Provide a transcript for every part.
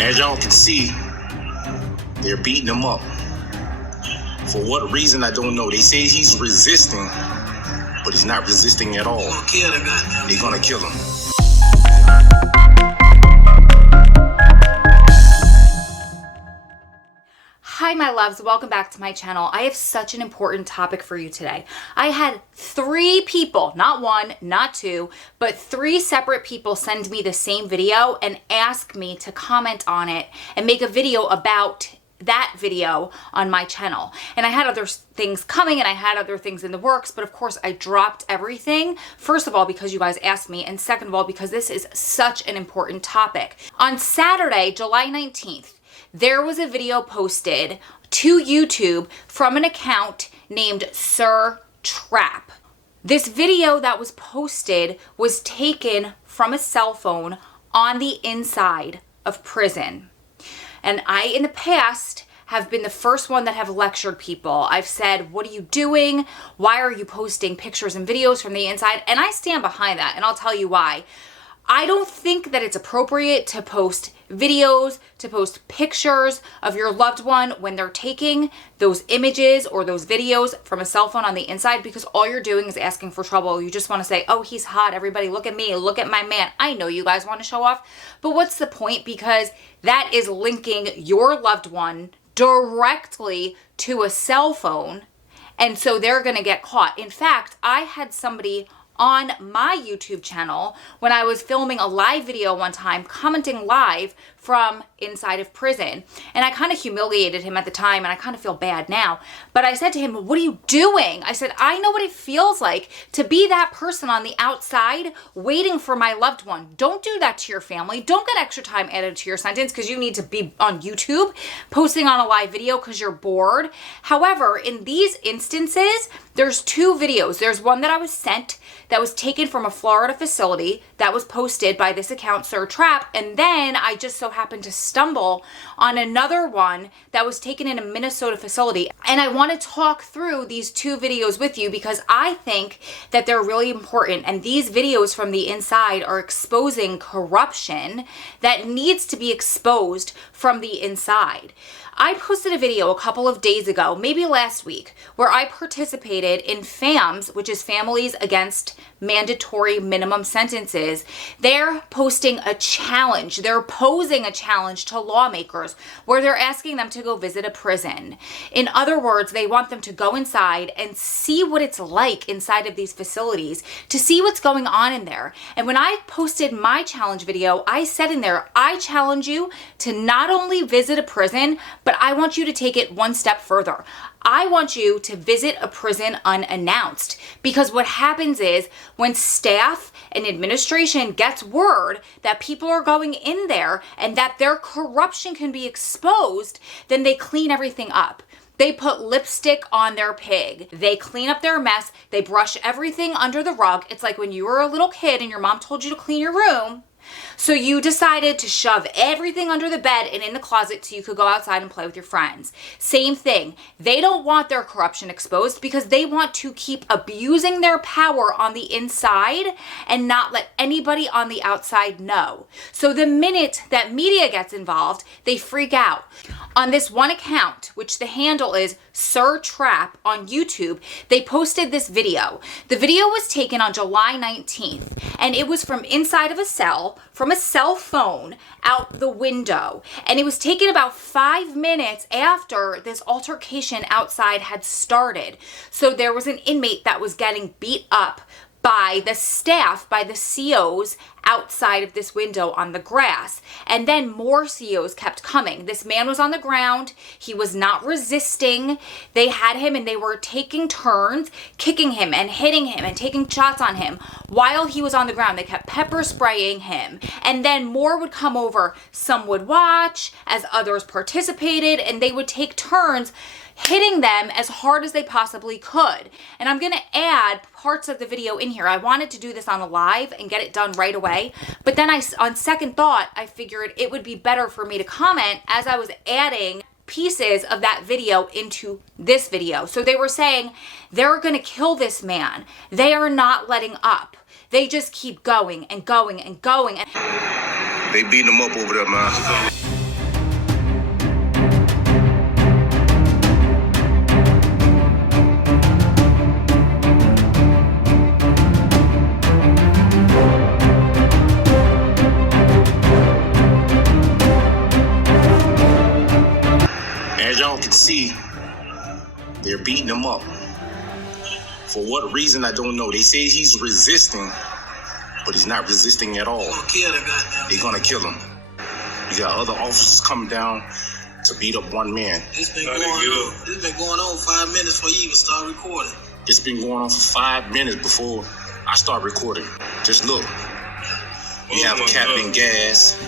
As y'all can see, they're beating him up. For what reason, I don't know. They say he's resisting, but he's not resisting at all. They're gonna kill him. Hi my loves, welcome back to my channel. I have such an important topic for you today. I had 3 people, not 1, not 2, but 3 separate people send me the same video and ask me to comment on it and make a video about that video on my channel. And I had other things coming and I had other things in the works, but of course I dropped everything. First of all, because you guys asked me, and second of all, because this is such an important topic. On Saturday, July 19th, there was a video posted to YouTube from an account named Sir Trap. This video that was posted was taken from a cell phone on the inside of prison. And I, in the past, have been the first one that have lectured people. I've said, what are you doing? Why are you posting pictures and videos from the inside? And I stand behind that, and I'll tell you why. I don't think that it's appropriate to post videos, to post pictures of your loved one when they're taking those images or those videos from a cell phone on the inside, because all you're doing is asking for trouble. You just want to say, oh, he's hot. Everybody look at me. Look at my man. I know you guys want to show off, but what's the point? Because that is linking your loved one directly to a cell phone, and so they're going to get caught. In fact, I had somebody on my YouTube channel when I was filming a live video one time, commenting live from inside of prison. And I kind of humiliated him at the time, and I kind of feel bad now. But I said to him, what are you doing? I said, I know what it feels like to be that person on the outside waiting for my loved one. Don't do that to your family. Don't get extra time added to your sentence because you need to be on YouTube posting on a live video because you're bored. However, in these instances, there's 2 videos. There's one that I was sent that was taken from a Florida facility that was posted by this account, Sir Trap. And then I just so happened to stumble on another one that was taken in a Minnesota facility. And I want to talk through these 2 videos with you because I think that they're really important. And these videos from the inside are exposing corruption that needs to be exposed from the inside. I posted a video a couple of days ago, maybe last week, where I participated in FAMS, which is Families Against Mandatory Minimum Sentences. They're posting a challenge. They're posing a challenge to lawmakers where they're asking them to go visit a prison. In other words, they want them to go inside and see what it's like inside of these facilities, to see what's going on in there. And when I posted my challenge video, I said in there, I challenge you to not only visit a prison, but I want you to take it one step further. I want you to visit a prison unannounced, because what happens is when staff and administration gets word that people are going in there and that their corruption can be exposed, then they clean everything up. They put lipstick on their pig. They clean up their mess. They brush everything under the rug. It's like when you were a little kid and your mom told you to clean your room. So you decided to shove everything under the bed and in the closet so you could go outside and play with your friends. Same thing. They don't want their corruption exposed because they want to keep abusing their power on the inside and not let anybody on the outside know. So the minute that media gets involved, they freak out. On this one account, which the handle is Sir Trap on YouTube, they posted this video. The video was taken on July 19th, and it was from inside of a cell, from a cell phone out the window. And it was taken about 5 minutes after this altercation outside had started. So there was an inmate that was getting beat up by the staff, by the COs outside of this window on the grass. And then more COs kept coming. This man was on the ground. He was not resisting. They had him and they were taking turns, kicking him and hitting him and taking shots on him while he was on the ground. They kept pepper spraying him. And then more would come over. Some would watch as others participated, and they would take turns hitting them as hard as they possibly could. And I'm going to add parts of the video in here. I wanted to do this on a live and get it done right away. But then on second thought, I figured it would be better for me to comment as I was adding pieces of that video into this video. So they were saying they're going to kill this man. They are not letting up. They just keep going and going and going. They beating him up over there, man. As y'all can see, they're beating him up. For what reason, I don't know. They say he's resisting, but he's not resisting at all. They're gonna kill him. You got other officers coming down to beat up one man. It's been going on 5 minutes before you even start recording. It's been going on for 5 minutes before I start recording. Just look. You have cap and gas.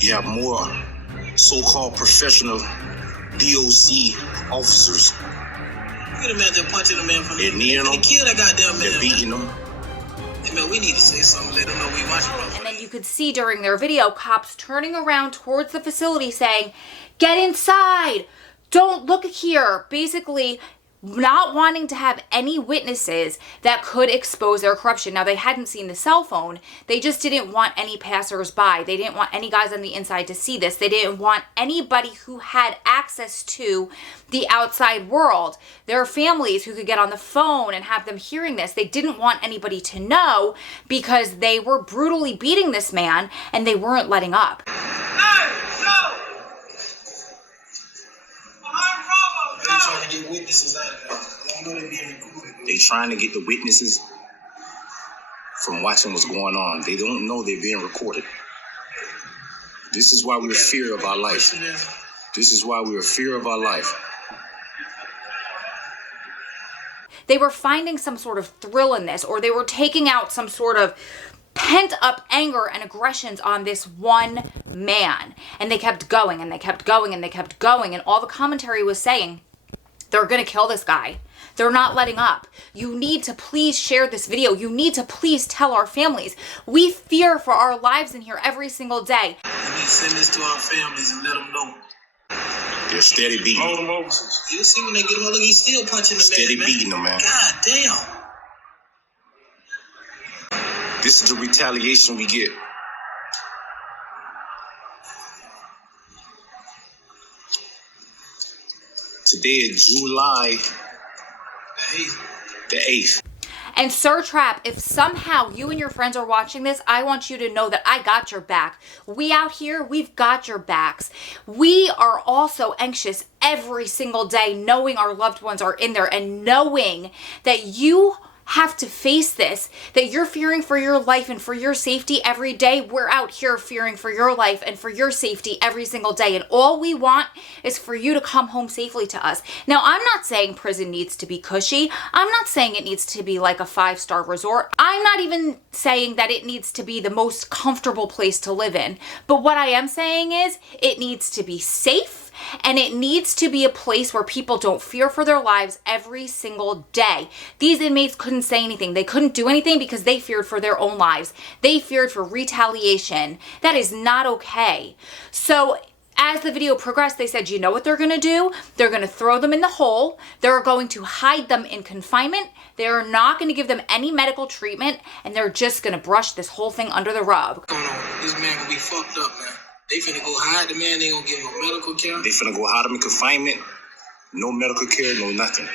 You have more so-called professional DOC officers. You can imagine punching a man from They're near him. They kill that goddamn man. They're beating him. Hey man, we need to say something. Let them know we watching. And then you could see during their video, cops turning around towards the facility saying, "Get inside! Don't look here!" Basically, not wanting to have any witnesses that could expose their corruption. Now, they hadn't seen the cell phone. They just didn't want any passersby. They didn't want any guys on the inside to see this. They didn't want anybody who had access to the outside world, their families who could get on the phone and have them hearing this. They didn't want anybody to know because they were brutally beating this man and they weren't letting up. Trying to get witnesses out of there. I know they're being recorded. They trying to get the witnesses from watching what's going on. They don't know they're being recorded. This is why we're fear of our life. This is why we're fear of our life. They were finding some sort of thrill in this, or they were taking out some sort of pent up anger and aggressions on this one man. And they kept going and they kept going and they kept going. And all the commentary was saying, they're going to kill this guy. They're not letting up. You need to please share this video. You need to please tell our families. We fear for our lives in here every single day. We need to send this to our families and let them know. They're steady beating. All them officers. You see when they get him, look, he's still punching the Steady man. beating them, man. God damn. This is the retaliation we get. Today is July the 8th. And Sir Trap, if somehow you and your friends are watching this, I want you to know that I got your back. We out here, we've got your backs. We are also anxious every single day knowing our loved ones are in there and knowing that you have to face this, that you're fearing for your life and for your safety every day. We're out here fearing for your life and for your safety every single day. And all we want is for you to come home safely to us. Now, I'm not saying prison needs to be cushy. I'm not saying it needs to be like a 5-star resort. I'm not even saying that it needs to be the most comfortable place to live in. But what I am saying is it needs to be safe. And it needs to be a place where people don't fear for their lives every single day. These inmates couldn't say anything. They couldn't do anything because they feared for their own lives. They feared for retaliation. That is not okay. So as the video progressed, they said, you know what they're going to do? They're going to throw them in the hole. They're going to hide them in confinement. They're not going to give them any medical treatment. And they're just going to brush this whole thing under the rug. This man gonna be fucked up, man. They finna go hide the man. They gonna give him no medical care. They finna go hide him in confinement. No medical care, no nothing.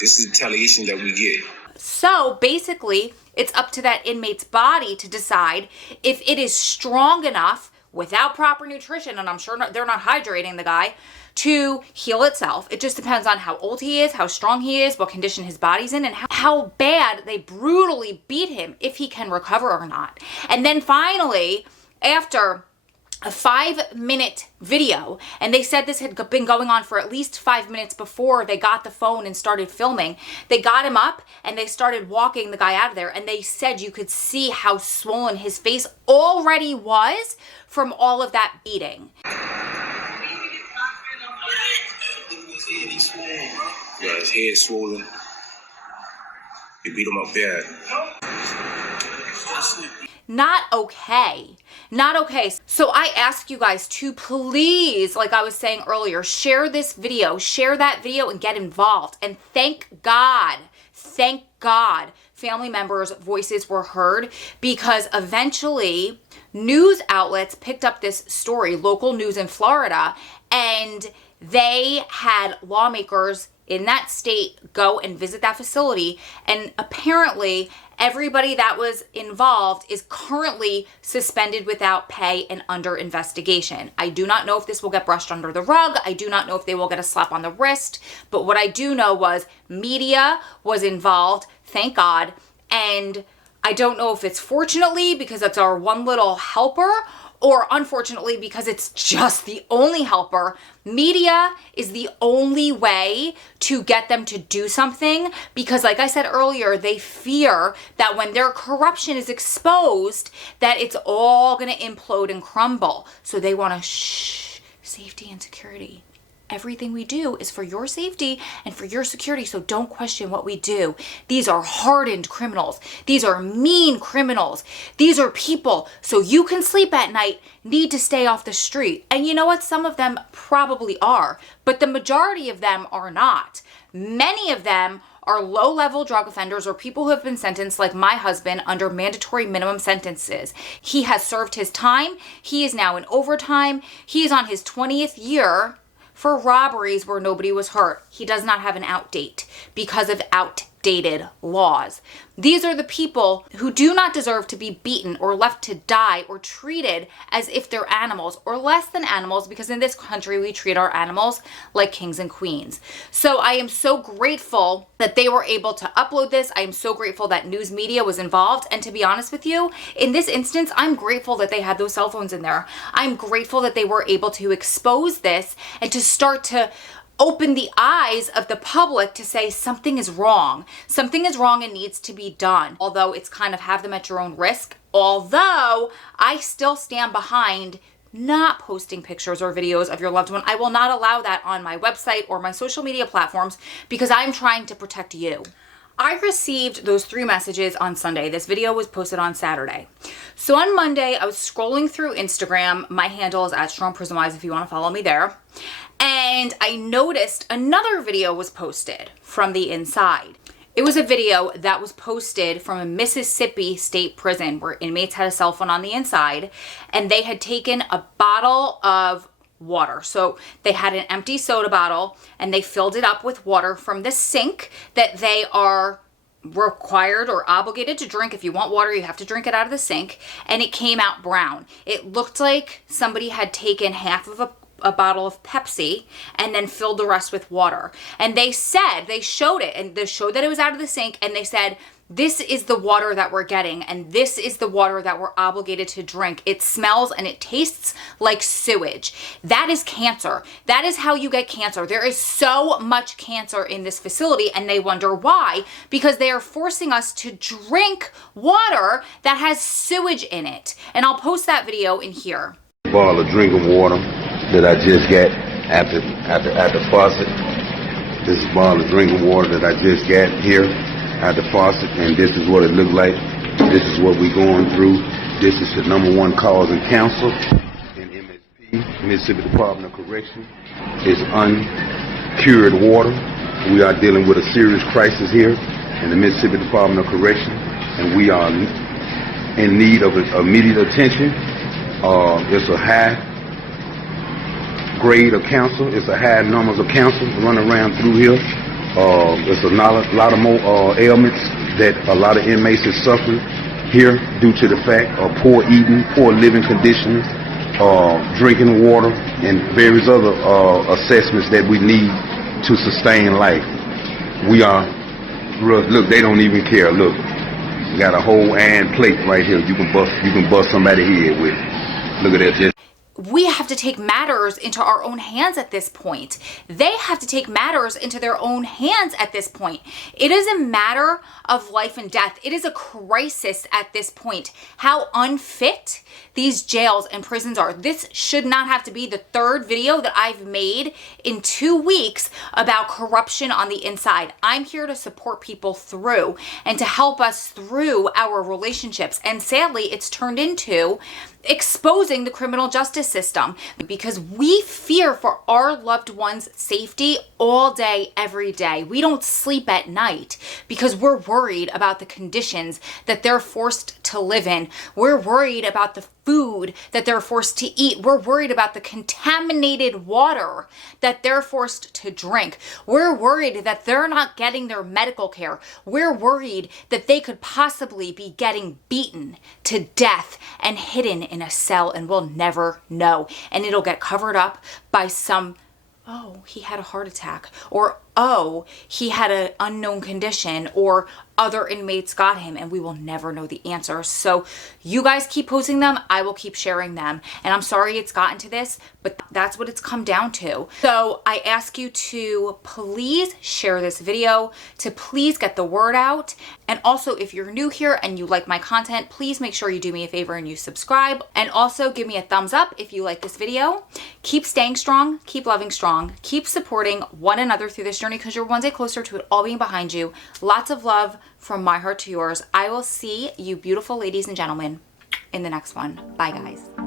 This is the retaliation that we get. So basically, it's up to that inmate's body to decide if it is strong enough without proper nutrition, and I'm sure they're not hydrating the guy, to heal itself. It just depends on how old he is, how strong he is, what condition his body's in, and how bad they brutally beat him, if he can recover or not. And then finally, after a 5-minute video, and they said this had been going on for at least 5 minutes before they got the phone and started filming. They got him up and they started walking the guy out of there, and they said you could see how swollen his face already was from all of that beating. Yeah, his head swollen. They beat him up bad. Not okay. Not okay. So I ask you guys to please, like I was saying earlier, share this video, share that video and get involved. And thank God, family members' voices were heard, because eventually news outlets picked up this story, local news in Florida, and they had lawmakers in that state go and visit that facility, and apparently everybody that was involved is currently suspended without pay and under investigation. I do not know if this will get brushed under the rug. I do not know if they will get a slap on the wrist. But what I do know was media was involved, thank God. And I don't know if it's fortunately because it's our one little helper, or unfortunately because it's just the only helper. Media is the only way to get them to do something, because like I said earlier, they fear that when their corruption is exposed, that it's all gonna implode and crumble. So they wanna safety and security. Everything we do is for your safety and for your security, so don't question what we do. These are hardened criminals. These are mean criminals. These are people, so you can sleep at night, need to stay off the street. And you know what? Some of them probably are, but the majority of them are not. Many of them are low-level drug offenders or people who have been sentenced, like my husband, under mandatory minimum sentences. He has served his time. He is now in overtime. He is on his 20th year for robberies where nobody was hurt. He does not have an out date because of outdated laws. These are the people who do not deserve to be beaten or left to die or treated as if they're animals or less than animals, because in this country we treat our animals like kings and queens. So I am so grateful that they were able to upload this. I am so grateful that news media was involved. And to be honest with you, in this instance, I'm grateful that they had those cell phones in there. I'm grateful that they were able to expose this and to start to open the eyes of the public to say something is wrong. Something is wrong and needs to be done. Although it's kind of have them at your own risk. Although I still stand behind not posting pictures or videos of your loved one. I will not allow that on my website or my social media platforms because I'm trying to protect you. I received those 3 messages on Sunday. This video was posted on Saturday. So on Monday, I was scrolling through Instagram. My handle is @StrongPrisonWise if you want to follow me there. And I noticed another video was posted from the inside. It was a video that was posted from a Mississippi state prison where inmates had a cell phone on the inside, and they had taken a bottle of water. So they had an empty soda bottle and they filled it up with water from the sink that they are required or obligated to drink. If you want water, you have to drink it out of the sink. And it came out brown. It looked like somebody had taken half of a bottle of Pepsi and then filled the rest with water. And they showed it, and they showed that it was out of the sink, and they said, this is the water that we're getting, and this is the water that we're obligated to drink. It smells and it tastes like sewage. That is cancer. That is how you get cancer. There is so much cancer in this facility, and they wonder why. Because they are forcing us to drink water that has sewage in it. And I'll post that video in here. Bottle of drinking water that I just got at the faucet. This is a bottle of drinking water that I just got here at the faucet, and this is what it looked like. This is what we're going through. This is the #1 cause in counsel in MSP, Mississippi Department of Correction. It's uncured water. We are dealing with a serious crisis here in the Mississippi Department of Correction, and we are in need of immediate attention. It's a high grade of counsel. It's a high numbers of counsel running around through here. There's a lot of more ailments that a lot of inmates are suffering here due to the fact of poor eating, poor living conditions, drinking water, and various other assessments that we need to sustain life. We are, look, they don't even care. Look, we got a whole iron plate right here. You can bust somebody's head with. Look at that. We have to take matters into our own hands at this point. They have to take matters into their own hands at this point. It is a matter of life and death. It is a crisis at this point. How unfit these jails and prisons are. This should not have to be the 3rd video that I've made in 2 weeks about corruption on the inside. I'm here to support people through and to help us through our relationships. And sadly, it's turned into exposing the criminal justice system because we fear for our loved ones' safety all day, every day. We don't sleep at night because we're worried about the conditions that they're forced to live in. We're worried about the food that they're forced to eat. We're worried about the contaminated water that they're forced to drink. We're worried that they're not getting their medical care. We're worried that they could possibly be getting beaten to death and hidden in a cell, and we'll never know. And it'll get covered up by some, oh, he had a heart attack, or oh, he had an unknown condition, or other inmates got him, and we will never know the answer. So you guys keep posting them, I will keep sharing them. And I'm sorry it's gotten to this, but that's what it's come down to. So I ask you to please share this video, to please get the word out. And also, if you're new here and you like my content, please make sure you do me a favor and you subscribe. And also give me a thumbs up if you like this video. Keep staying strong, keep loving strong, keep supporting one another through this journey, because you're one day closer to it all being behind you. Lots of love from my heart to yours. I will see you beautiful ladies and gentlemen in the next one. Bye guys.